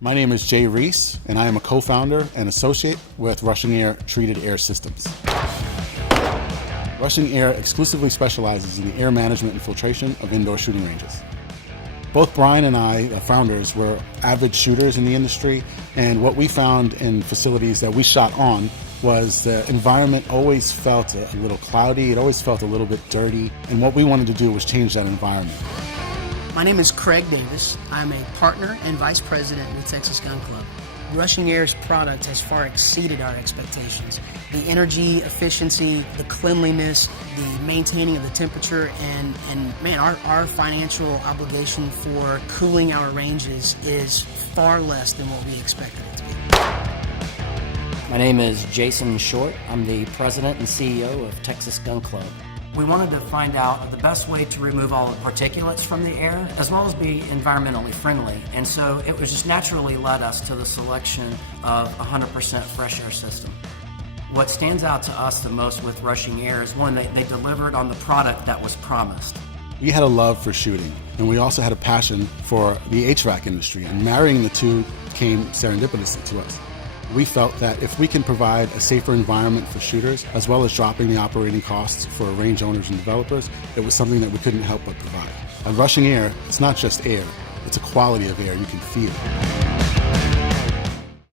My name is Jay Reese, and I am a co-founder and associate with Rushing Air Treated Air Systems. Rushing Air exclusively specializes in the air management and filtration of indoor shooting ranges. Both Brian and I, the founders, were avid shooters in the industry, and what we found in facilities that we shot on was the environment always felt a little cloudy, it always felt a little bit dirty, and what we wanted to do was change that environment. My name is Craig Davis. I'm a partner and vice president with Texas Gun Club. Rushing Air's product has far exceeded our expectations. The energy, efficiency, the cleanliness, the maintaining of the temperature, and man, our financial obligation for cooling our ranges is far less than what we expected it to be. My name is Jason Short. I'm the president and CEO of Texas Gun Club. We wanted to find out the best way to remove all the particulates from the air, as well as be environmentally friendly. And so it was just naturally led us to the selection of 100% fresh air system. What stands out to us the most with Rushing Air is, one, they delivered on the product that was promised. We had a love for shooting, and we also had a passion for the HVAC industry, and marrying the two came serendipitously to us. We felt that if we can provide a safer environment for shooters, as well as dropping the operating costs for range owners and developers, it was something that we couldn't help but provide. At Rushing Air, it's not just air, it's a quality of air you can feel.